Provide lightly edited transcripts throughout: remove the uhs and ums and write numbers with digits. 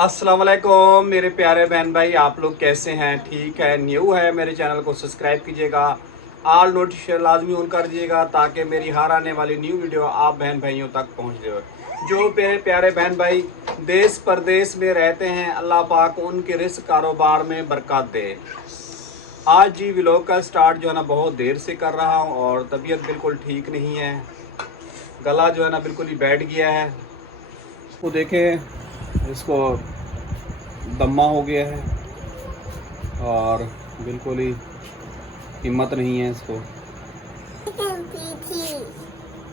अस्सलाम वालेकुम मेरे प्यारे बहन भाई, आप लोग कैसे हैं? ठीक है। न्यू है मेरे चैनल को सब्सक्राइब कीजिएगा, ऑल नोटिफिकेशन लाजमी ऑन कर दीजिएगा ताकि मेरी हर आने वाली न्यू वीडियो आप बहन भाइयों तक पहुंच जाए। जो मेरे प्यारे बहन भाई देश परदेश में रहते हैं, अल्लाह पाक उनके रिस्क कारोबार में बरकत दे। आज जी व्लॉग का स्टार्ट जो है ना बहुत देर से कर रहा हूँ और तबीयत बिल्कुल ठीक नहीं है। गला जो है ना बिल्कुल ही बैठ गया है। वो देखें, इसको दम्मा हो गया है और बिल्कुल ही हिम्मत नहीं है इसको।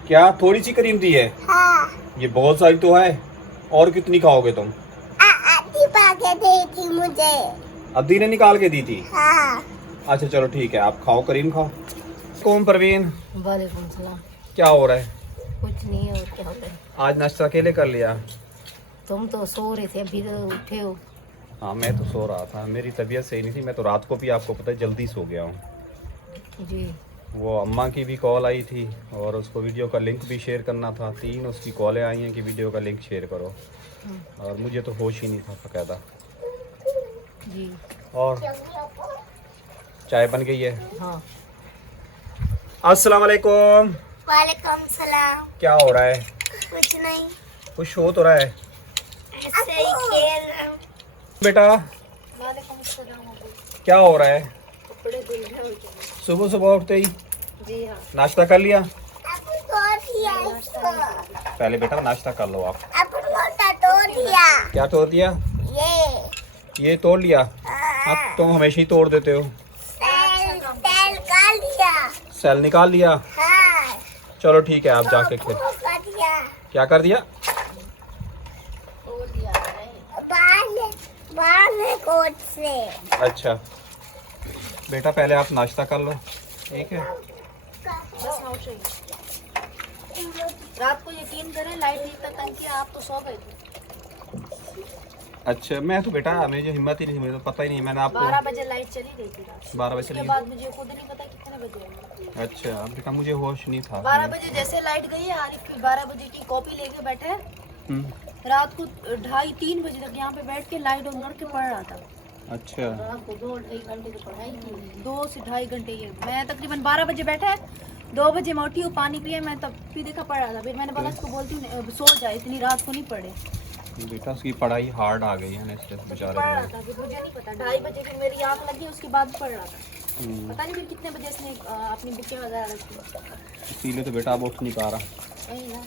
क्या थोड़ी सी क्रीम दी है? हाँ। ये बहुत सारी तो है। और कितनी खाओगे तुम? आधी पाके दी थी मुझे। अद्दी ने निकाल के दी थी? हाँ। अच्छा चलो ठीक है, आप खाओ, करीम खाओ। कौन परवीन? वालेकुम सलाम। क्या हो रहा है? कुछ नहीं है, और क्या हो रहा है? आज नाश्ता अकेले कर लिया? तुम तो सो रहे थे, अभी तो उठे हो। हाँ मैं तो सो रहा था, मेरी तबीयत सही नहीं थी। मैं तो रात को भी आपको पता है जल्दी सो गया हूँ। जी। वो अम्मा की भी कॉल आई थी और उसको वीडियो का लिंक भी शेयर करना था। 3 उसकी कॉलें आई हैं कि वीडियो का लिंक शेयर करो, और मुझे तो होश ही नहीं था बाकायदा। जी। और चाय बन गई है? हाँ। अस्सलाम वालेकुम। वालेकुम सलाम। क्या हो रहा है? कुछ नहीं, कुछ हो तो रहा है ऐसे ही खेल रहा हूँ। बेटा? वालेकुम सलाम। क्या हो रहा है? कपड़े धुल रहे हो? सुबह सुबह उठते ही जी हाँ। नाश्ता कर लिया? अब तोड़ दिया इसको। पहले बेटा नाश्ता कर लो आप। अब मोटा तोड़ दिया। क्या तोड़ दिया? ये तोड़ लिया? आप तुम हमेशा ही तोड़ देते हो। तेल निकाल दिया। सेल निकाल लिया? हाँ। चलो ठीक है, आप जाके खेल। वो कर दिया। क्या कर दिया? तोड़ दिया है। बाल कोट से। अच्छा बेटा पहले आप नाश्ता कर लो, ठीक है? बस आओ चाहिए। रात को यकीन करें लाइट नहीं तक तंग किया, आप तो सो गए थे। अच्छा मैं तो बेटा मुझे हिम्मत ही नहीं, मुझे तो पता ही नहीं। मैंने आपको 12 बजे लाइट चली गई थी रात। 12 बजे उसके चली बाद मुझे खुद नहीं पता कितने बजे आई। अच्छा बेटा मुझे होश नहीं था। 12 बजे जैसे लाइट गई है, आरिफ की 12 बजे की कॉपी लेके बैठे हैं। हम्म। रात को 2:30-3 बजे तक यहाँ पे बैठ के लाइट ऑन करके पढ़ रहा था। अच्छा रात को 2-2.5 घंटे की पढ़ाई की। 2 से 2.5 घंटे। ये मैं तकरीबन 12 बजे बैठा है, 2 बजे मैं उठी हूँ, पानी पिया, मैं तब भी देखा पढ़ रहा था। फिर मैंने बोला इसको बोलती हूँ सो जाए, इतनी रात को नहीं पढ़े। बेटा उसकी पढ़ाई हार्ड आ गई है ना, इसलिए पढ़ बेचारे रहा था, फिर मुझे नहीं पता। 2:30 बजे फिर मेरी आँख लगी, उसके बाद पढ़ रहा था। पता नहीं फिर कितने बजे इसने अपनी बुकें वगैरह रखी। इसीलिए तो बेटा अब उठ नहीं पा रहा। वही ना।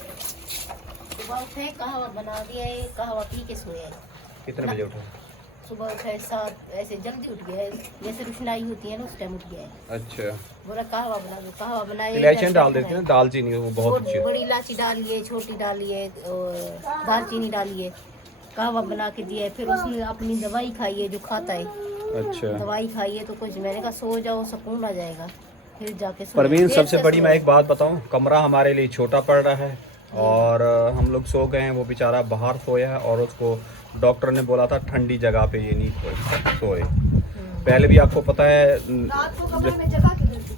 सुबह उठे, कहवा बना दिया है, कहवा पी के सोए। कितने बजे उठे? सुबह उठे 7, ऐसे जल्दी उठ गया है, जैसे रोशनाई होती है ना उस टाइम उठ गया है। अच्छा बोला कहवा बना दो, कहवा बनाए। इलायची डाल देते हैं, दालचीनी, वो बहुत अच्छी है। बड़ी इलायची डालिए, छोटी डालिए, दालचीनी डालिए, कहवा बना के दिया है। फिर उसने अपनी दवाई खाई है जो खाता है। अच्छा दवाई खाई है तो कुछ, मैंने कहा सो जाओ, सुकून आ जाएगा। फिर जाके परवीन देर सबसे से बड़ी मैं सोए। एक बात बताऊं, कमरा हमारे लिए छोटा पड़ रहा है और हम लोग सो गए हैं। वो बेचारा बाहर सोया है और उसको डॉक्टर ने बोला था ठंडी जगह पे ये नहीं सोए। पहले भी आपको पता है रात को कमरे में जगह किधर थी?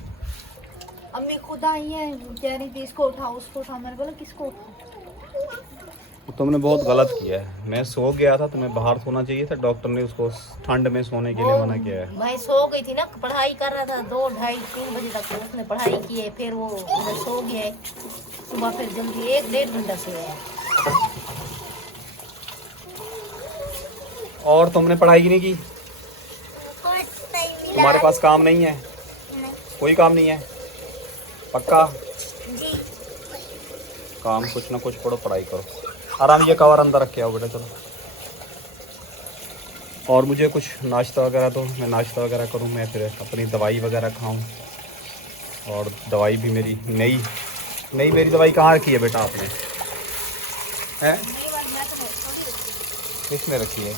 अम्मी खुद आई हैं, कह रही थी इसको उठाओ, उसको उठाओ। मैंने बोला किसको उठाओ? तुमने बहुत गलत किया है। मैं सो गया था, तुम्हें बाहर सोना चाहिए था। डॉक्टर ने उसको ठंड में सोने के लिए मना किया है। मैं सो गई थी ना, पढ़ाई कर रहा था 2, 2:30, 3 बजे तक उसने पढ़ाई की है। फिर वो मैं सो गया है। सुबह फिर जल्दी 1-1.5 घंटा से गया। और तुमने पढ़ाई नहीं की? कुछ नहीं मिला। तुम्हारे पास काम नहीं है? नहीं। कोई काम नहीं है? पक्का? जी। काम कुछ ना कुछ पढ़ो, पढ़ाई करो। आराम, ये कवर अंदर रख के आओ बेटा, चलो। और मुझे कुछ नाश्ता वगैरह दो, मैं नाश्ता वगैरह करूं, मैं फिर अपनी दवाई वगैरह खाऊं। और दवाई भी मेरी नई मेरी दवाई कहाँ रखी है बेटा आपने? हैं? किसने रखी है?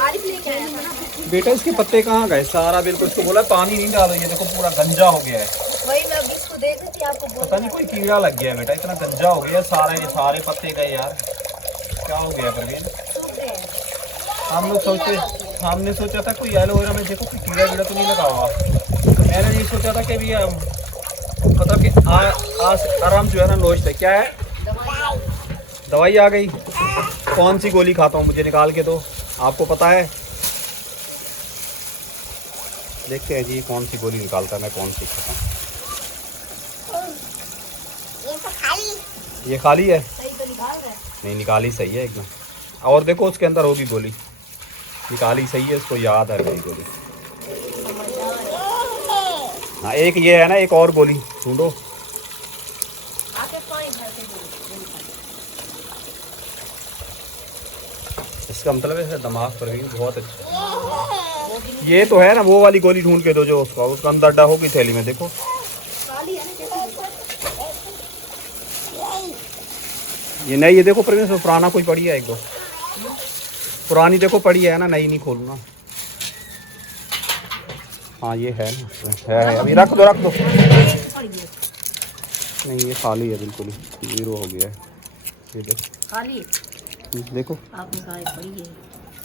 आरिफ लेके आया था। बेटा इसके पत्ते कहाँ गए? सारा बिल्कुल, इसको बोला पानी नहीं डालो, ये देखो पूरा गंजा हो गया है। वही मैं अभी इसको दे दी थी आपको, पता नहीं कोई कीड़ा लग गया है बेटा, इतना गंजा हो गया सारा, ये सारे पत्ते गए यार। क्या हो गया परवीन? सूख गए। हमने सोचा था कोई एलोवेरा में देखो कोई कीड़ा वीड़ा तो नहीं लगा हुआ। मैंने नहीं सोचा था कि भी मतलब कि आराम जो है ना नोच है। क्या है? दवाई आ गई। कौन सी गोली खाता हूँ मुझे निकाल के दो, आपको पता है? देखते हैं जी कौन सी गोली निकालता है, मैं कौन सी खाता हूँ। ये तो खाली। ये खाली है? सही तो निकाल रहा है। नहीं, निकाली सही है एकदम। और देखो उसके अंदर होगी गोली, निकाली सही है, उसको याद है मेरी गोली। हाँ एक ये है ना, एक और गोली ढूंढो। आके पानी भर के दो। इसका मतलब है दिमाग पर भी बहुत अच्छा। ये तो है ना वो वाली गोली, ढूंढ के दो जो उसका अंदर डा होगी थैली में, देखो काली है ना जैसे। ये नई, ये देखो प्रवीण इसमें पुराना कोई पड़ी है, एक दो पुरानी देखो पड़ी है ना, नई नहीं खोलूंगा। हाँ ये है ना, है अभी रख दो नहीं ये खाली है, बिल्कुल ही जीरो हो गया है। ये देखो खाली देखो, आपने कहा बड़ी है।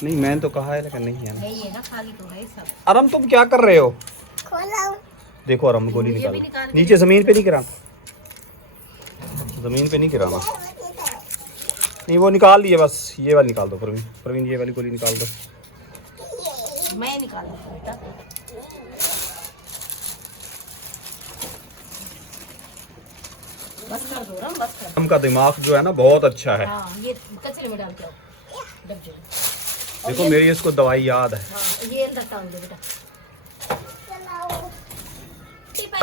नहीं मैंने तो कहा है लेकिन नहीं है ना। नहीं है ना, खाली तो है सब। अरम तुम क्या कर रहे हो? खोलो। देखो अरम गोली मुझे भी निकाल, निकाल नीचे जमीन पे नहीं गिराना, जमीन पे नहीं गिराना। नहीं वो निकाल लिए बस, ये वाली निकाल दो प्रवीण ये वाली गोली निकाल दो। मैं निकाल दूंगा। बस कर दो रम, बस कर। अरम का दिमाग जो है ना बहुत अच्छा है। हाँ ये कचरे में डाल के आओ डब्बे में। देखो मेरी इसको दवाई याद है। हाँ ये अंदर टांग दो बेटा।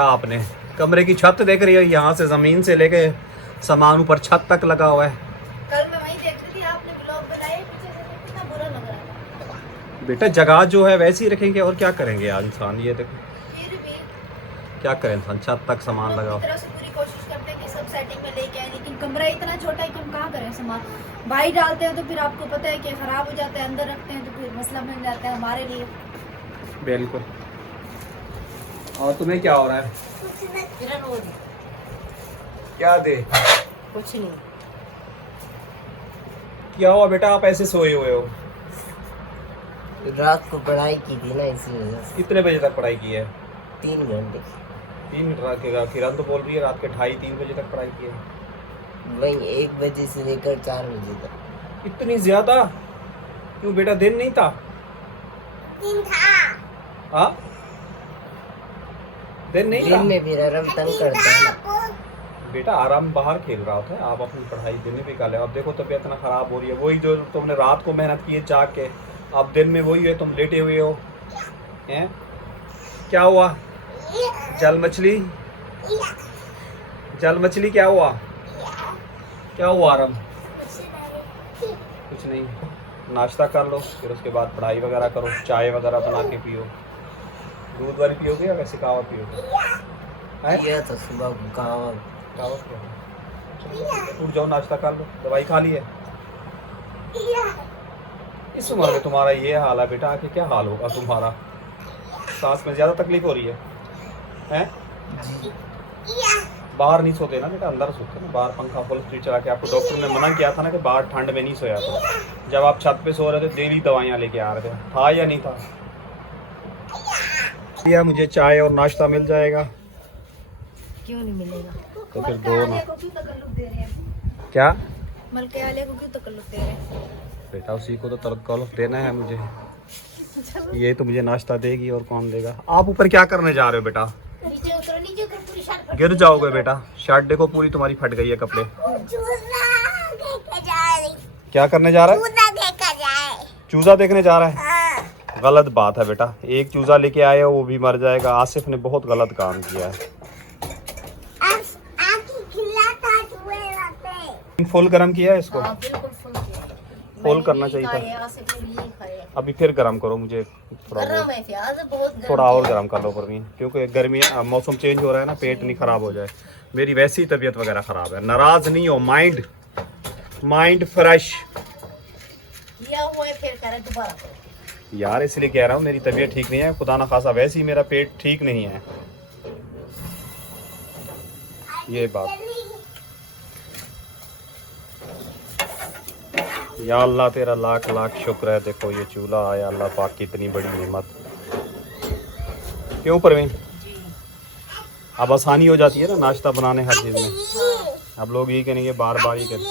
आपने कमरे की छत देख रही हो, यहाँ से जमीन से लेके सामान ऊपर छत तक लगा हुआ है। कल मैं वही देख रही थी, आपने ब्लॉग बनाए, पीछे से कितना बुरा लग रहा था। बेटा जगह जो है वैसी ही रखेंगे और क्या करेंगे यार इंसान, ये देखो फिर भी क्या करें इंसान, छत तक सामान लगाओ। तरह से पूरी कोशिश करते हैं कि सब सेटिंग में लेके आए, लेकिन कमरा इतना छोटा है कि हम कहाँ करें सामान। बाहर डालते हैं तो फिर आपको पता है कि खराब हो जाता है, अंदर रखते हैं तो फिर मसला बन जाता है हमारे लिए। बिल्कुल। और तुम्हें क्या हो रहा है? फिर रोज क्या दे? कुछ नहीं। क्या हुआ बेटा, आप ऐसे सोए हुए हो? रात को पढ़ाई की थी ना, इसी वजह से। कितने बजे तक पढ़ाई की है? 3 घंटे। 3 किरण तो बोल रही है रात के 2:30-3 बजे तक पढ़ाई की है। वही 1 बजे से लेकर 4 बजे तक। इतनी ज्यादा क्यों बेटा, दिन नहीं था? दिन था। हाँ दिन नहीं दिन था? में भी आराम तंग करता है ना। बेटा आराम बाहर खेल रहा होता है, आप अपनी पढ़ाई दिन में भी कर ले। अब देखो तबीयत इतना खराब हो रही है, वही जो तुमने रात को मेहनत की है जाग के, अब दिन में वही है तुम लेटे हुए हो हैं। क्या हुआ? जल मछली, जल मछली क्या हुआ? क्या हुआ आराम? कुछ नहीं, नाश्ता कर लो फिर उसके बाद पढ़ाई वगैरह करो, चाय वगैरह बना के पियो। दूध वाली पियोगे या वैसे कहवा पियोगे? किया था सुबह को कहवा। उठ जाओ नाश्ता कर लो, दवाई खा ली है? इस उम्र में तुम्हारा ये हाल है बेटा, आके क्या हाल होगा तुम्हारा? सांस में ज़्यादा तकलीफ हो रही है हैं? बाहर नहीं सोते ना बेटा, अंदर सोते ना, बाहर पंखा फुल स्पीड चला के। आपको डॉक्टर ने मना किया था ना कि बाहर ठंड में नहीं सोया करो। जब आप छत पे सो रहे थे डेली दवाइयाँ लेके आ रहे थे, था या नहीं था? या मुझे चाय और नाश्ता मिल जाएगा? क्यों नहीं मिलेगा? तो फिर दो ना। को क्यों तकल्लुफ दे रहे हैं? क्या मलके आले को क्यों तकल्लुफ दे रहे हैं? बेटा उसी को तो तकल्लुफ देना है मुझे, ये तो मुझे नाश्ता देगी और कौन देगा। आप ऊपर क्या करने जा रहे हो बेटा? नीचे उतरो, नीचे उतरो, पूरी शर्ट गिर जाओगे बेटा, शर्ट देखो पूरी तुम्हारी फट गई है, कपड़े। चूजा देखा जाए। क्या करने जा रहा है? चूजा देखा जाए। चूजा देखने जा रहा है? हाँ। गलत बात है बेटा, एक चूजा लेके आए हो वो भी मर जाएगा। आसिफ ने बहुत गलत काम किया है। आपकी खिलाता चूहे रहते। फुल गरम किया है इसको? हाँ, बिल्कुल फुल किया। मैंने करना भी चाहिए था। खाए, आसिफ ने भी यही खाए। अभी फिर गरम करो मुझे थोड़ा बहुत। गरम है प्याज, बहुत गरम थोड़ा और किया। गरम कर लो परवीन, क्योंकि गर्मी मौसम चेंज हो रहा है ना, पेट नहीं खराब हो जाए। मेरी वैसी तबीयत वगैरह खराब है। नाराज नहीं हो, माइंड फ्रेश किया हुआ है, फिर करें दोबारा करो। यार, इसलिए कह रहा हूँ मेरी तबीयत ठीक नहीं है, खुदा ना खासा वैसे ही मेरा पेट ठीक नहीं है, ये बात। या अल्लाह तेरा लाख लाख शुक्र है, देखो ये चूल्हा आया, अल्लाह पाक की इतनी बड़ी नेमत। क्यों परवीन? अब आसानी हो जाती है ना नाश्ता बनाने हर चीज़ में। अब लोग यही करेंगे बार बार ही करें।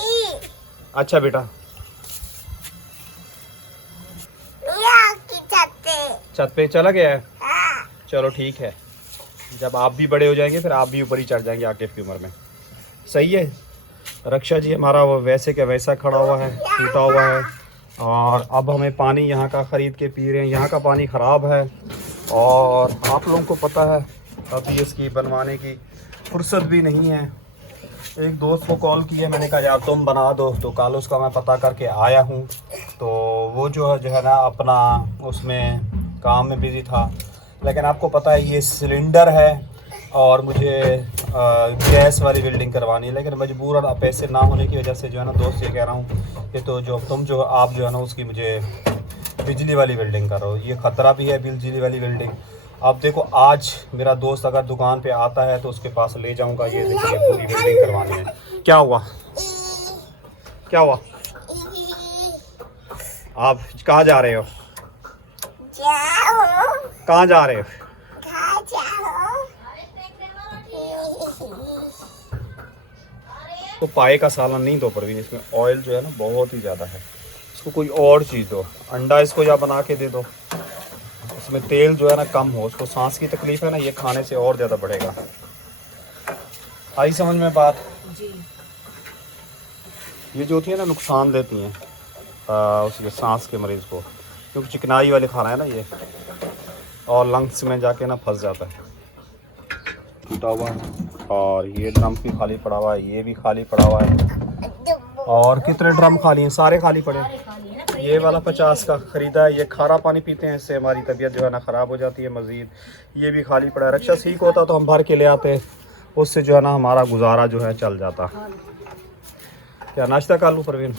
अच्छा बेटा छत पे चला गया है। हाँ चलो ठीक है, जब आप भी बड़े हो जाएंगे फिर आप भी ऊपर ही चढ़ जाएंगे आगे की उम्र में। सही है। रक्षा जी हमारा वो वैसे का वैसा खड़ा हुआ है, टूटा हुआ है, और अब हमें पानी यहाँ का ख़रीद के पी रहे हैं। यहाँ का पानी ख़राब है और आप लोगों को पता है अभी इसकी बनवाने की फुर्सत भी नहीं है। एक दोस्त को कॉल किया, मैंने कहा यार तुम बना दो, तो कल उसका मैं पता करके आया हूँ। तो वो जो है ना अपना उसमें काम में बिज़ी था। लेकिन आपको पता है ये सिलेंडर है और मुझे गैस वाली वेल्डिंग करवानी है, लेकिन मजबूरन पैसे ना होने की वजह से जो है ना दोस्त ये कह रहा हूँ कि तो जो तुम जो आप जो है ना उसकी मुझे बिजली वाली वेल्डिंग करो। ये ख़तरा भी है बिजली वाली वेल्डिंग। अब देखो आज मेरा दोस्त अगर दुकान पे आता है तो उसके पास ले जाऊंगा। ये देखिए पूरी वेल्डिंग करवानी है। क्या हुआ, क्या हुआ? आप कहाँ जा रहे हो? जाओ कहाँ जा रहे हो? घर जाओ। तो पाए का सालन नहीं दो परवीन, इसमें ऑयल जो है ना बहुत ही ज़्यादा है। इसको कोई और चीज़ दो, अंडा इसको या बना के दे दो, इसमें तेल जो है ना कम हो। उसको सांस की तकलीफ है ना, ये खाने से और ज़्यादा बढ़ेगा। आई समझ में बात? जी। ये जो होती है ना नुकसान देती हैं उसके सांस के मरीज़ को, क्योंकि चिकनाई वाले खाना है ना ये, और लंग्स में जाके ना फंस जाता है। टूटा हुआ है और ये ड्रम भी खाली पड़ा हुआ है, ये भी खाली पड़ा हुआ है। और कितने ड्रम खाली हैं? सारे खाली पड़े हैं। ये वाला 50 का ख़रीदा है। ये खारा पानी पीते हैं, इससे हमारी तबीयत जो है ना ख़राब हो जाती है मज़ीद। ये भी खाली पड़ा है। रक्षा सीख होता तो हम भर के ले आते, उससे जो है ना हमारा गुजारा जो है चल जाता। क्या नाश्ता कर लूँ परवीन?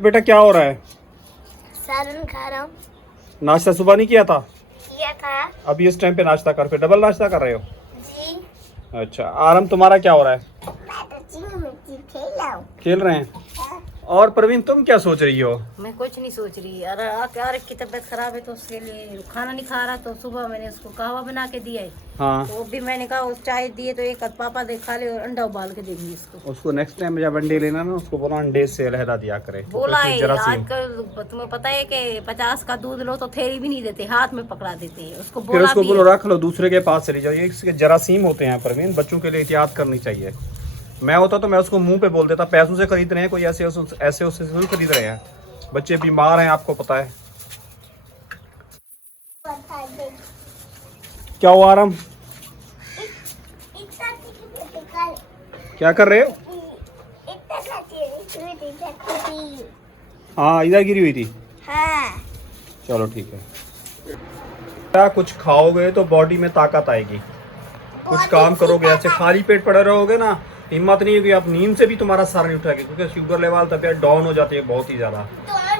बेटा क्या हो रहा है? सालन खा रहा हूँ। नाश्ता सुबह नहीं किया था? किया था अभी इस टाइम पे नाश्ता कर, फिर डबल नाश्ता कर रहे हो? जी। अच्छा आराम, तुम्हारा क्या हो रहा है? मैं तो चिंग मिट्टी खेला हूँ। खेल रहे हैं। और परवीन तुम क्या सोच रही हो? मैं कुछ नहीं सोच रही। अरे आरिफ की तबीयत खराब है तो उसके लिए खाना नहीं खा रहा, तो सुबह मैंने उसको कहवा बना के दिया है। हाँ तो भी मैंने कहा उस चाय दिए तो एक पापा दे खा ले और अंडा उबाल के देंगी इसको। उसको नेक्स्ट टाइम जब अंडे लेना ना उसको बोला अंडे से अलहदा दिया करे। बोला है जरासीम। आजकल तुम्हें पता है कि 50 का दूध लो तो थैली भी नहीं देते, हाथ में पकड़ा देते हैं। उसको फिर बोला उसको भी बोलो है। रख लो, दूसरे के पास चली जाओ। ये इसके जरासीम होते हैं परवीन, बच्चों के लिए एहतियात करनी चाहिए। मैं होता तो मैं उसको मुंह पे बोल देता पैसों से खरीद रहे हैं, कोई ऐसे उससे थोड़ी खरीद रहे हैं। बच्चे बीमार हैं, आपको पता है। क्या हुआ आराम? क्या कर रहे हो? हाँ इधर गिरी हुई थी। हाँ चलो ठीक है। क्या कुछ खाओगे तो बॉडी में ताकत आएगी। कुछ काम करोगे, ऐसे खाली पेट पड़े रहोगे ना, हिम्मत नहीं होगी, आप नींद से भी तुम्हारा सर नहीं उठाएगी, क्योंकि शुगर लेवल तबीयत डाउन हो जाती है बहुत ही ज़्यादा।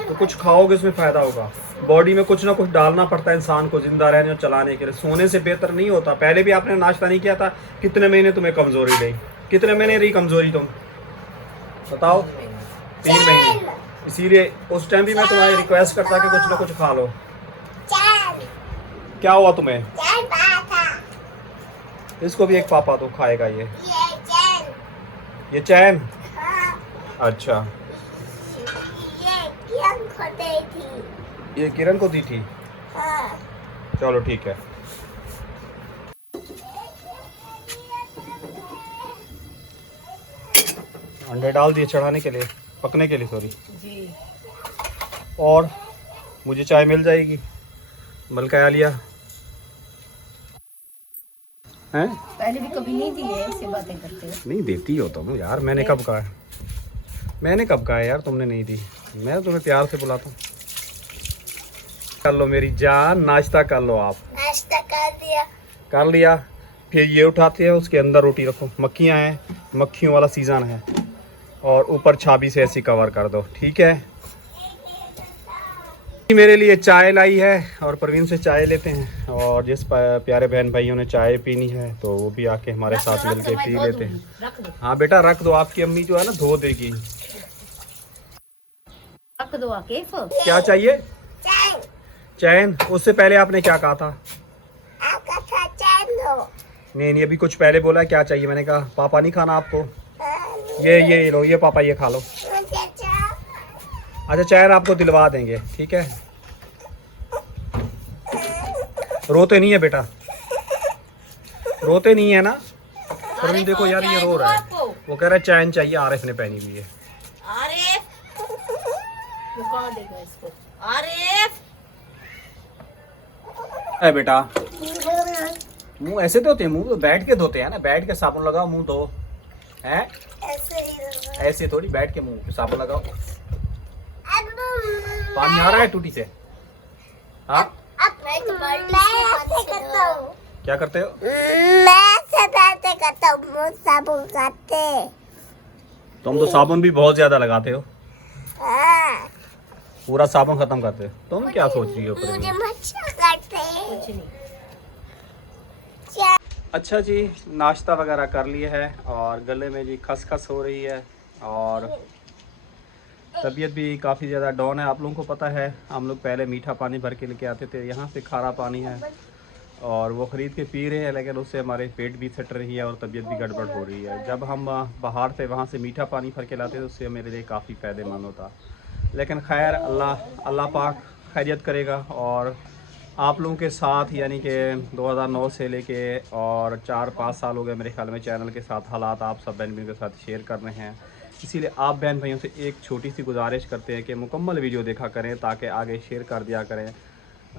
तो कुछ खाओगे उसमें फ़ायदा होगा। बॉडी में कुछ ना कुछ डालना पड़ता है इंसान को जिंदा रहने और चलाने के लिए। सोने से बेहतर नहीं होता। पहले भी आपने नाश्ता नहीं किया था, कितने महीने तुम्हें कमज़ोरी रही? कितने महीने रही कमज़ोरी तुम बताओ? 3 महीने। इसीलिए उस टाइम भी मैं तुम्हारी रिक्वेस्ट करता कि कुछ ना कुछ खा लो। क्या हुआ तुम्हें? इसको भी एक पापा तो खाएगा ये चैन। अच्छा ये किरण को दी थी। चलो ठीक है। अंडे डाल दिए चढ़ाने के लिए, पकने के लिए, सॉरी जी। और मुझे चाय मिल जाएगी? मलका लिया हैं? पहले भी कभी नहीं दी है, ऐसी बातें करते हो। नहीं देती हो तुम यार। मैंने कब कहा है? मैंने कब कहा है यार तुमने नहीं दी? मैं तुम्हें प्यार से बुलाता हूँ। कर लो मेरी जान, नाश्ता कर लो। आप नाश्ता कर दिया। कर लिया? फिर ये उठाते हैं, उसके अंदर रोटी रखो। मक्खियाँ हैं, मक्खियों वाला सीज़न है, और ऊपर छाबी से ऐसी कवर कर दो, ठीक है? मेरे लिए चाय लाई है और प्रवीण से चाय लेते हैं, और जिस प्यारे बहन भाइयों ने चाय पीनी है तो वो भी आके हमारे साथ मिलके पी लेते हैं। रख दो, हाँ बेटा रख दो, आपकी अम्मी जो है ना धो देगी। रख दो आके। क्या चाहिए? चैन। चैन? उससे पहले आपने क्या कहा था? आपका था चैन दो। नहीं अभी कुछ पहले बोला क्या चाहिए? मैंने कहा पापा नहीं खाना आपको। ये लो, ये पापा ये खा लो। मुझे चाय। अच्छा चैन आपको दिलवा देंगे, ठीक है। रोते नहीं है बेटा, रोते नहीं है ना। प्रवीण देखो यार ये रो रहा है, वो कह रहा है चैन चाहिए, आरिफ ने पहनी हुई है। आरिफ वो कहाँ देगा इसको? आरिफ अरे बेटा मुंह ऐसे धोते हैं? मुंह तो बैठ के धोते हैं ना, बैठ के साबुन लगाओ मुंह धो, हैं ऐसे ही ऐसे थोड़ी बैठ के मुंह पे साबुन लगाओ। पानी आ रहा है टूटी से? हाँ मैं ऐसे करता हूँ, क्या करते हो? मैं ऐसे करता हूँ, मुँह साबुन करते। तुम तो साबुन भी बहुत ज्यादा लगाते हो, हाँ, पूरा साबुन खत्म करते हो। तुम क्या सोच रही हो मुझे प्रवीण? मच्छर काटते हैं। कुछ नहीं। अच्छा जी, नाश्ता वगैरह कर लिए है और गले में जी खसखस हो रही है और तबीयत भी काफ़ी ज़्यादा डाउन है। आप लोगों को पता है हम लोग पहले मीठा पानी भर के लेके आते थे, यहाँ पे खारा पानी है और वो ख़रीद के पी रहे हैं, लेकिन उससे हमारे पेट भी सट रही है और तबीयत भी गड़बड़ हो रही है। जब हम बाहर से वहाँ से मीठा पानी भर के लाते थे उससे मेरे लिए काफ़ी फ़ायदेमंद होता, लेकिन खैर अल्लाह पाक खैरियत करेगा। और आप लोगों के साथ यानी कि 2009 से लेके और 4-5 साल हो गए मेरे ख्याल में चैनल के साथ हालात आप सब बहन भाइयों के साथ शेयर कर रहे हैं, इसीलिए आप बहन भाइयों से एक छोटी सी गुजारिश करते हैं कि मुकम्मल वीडियो देखा करें ताकि आगे शेयर कर दिया करें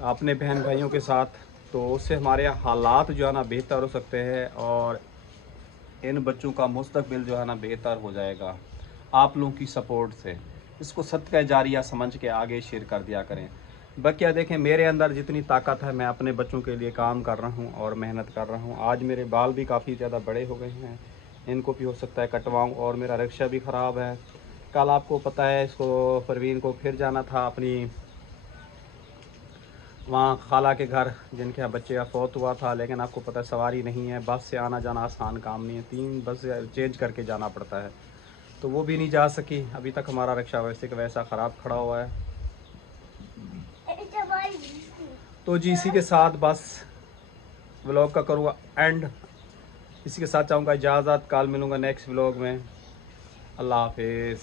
अपने बहन भाइयों के साथ, तो उससे हमारे हालात जो है ना बेहतर हो सकते हैं और इन बच्चों का मुस्तकबिल जो है ना बेहतर हो जाएगा आप लोगों की सपोर्ट से। इसको सदका जारिया समझ के आगे शेयर कर दिया करें। बाकी देखें मेरे अंदर जितनी ताकत है मैं अपने बच्चों के लिए काम कर रहा हूँ और मेहनत कर रहा हूँ। आज मेरे बाल भी काफ़ी ज़्यादा बड़े हो गए हैं, इनको भी हो सकता है कटवाऊँ, और मेरा रिक्शा भी ख़राब है। कल आपको पता है इसको परवीन को फिर जाना था अपनी वहाँ खाला के घर जिनके यहाँ बच्चे का फौत हुआ था, लेकिन आपको पता है सवारी नहीं है, बस से आना जाना आसान काम नहीं है, 3 बस चेंज करके जाना पड़ता है, तो वो भी नहीं जा सकी। अभी तक हमारा रिक्शा वैसे का वैसा ख़राब खड़ा हुआ है। तो जी इसी के साथ बस व्लॉग का करूँगा एंड, इसी के साथ चाहूँगा इजाज़त। कल मिलूँगा नेक्स्ट व्लॉग में। अल्लाह हाफिज़।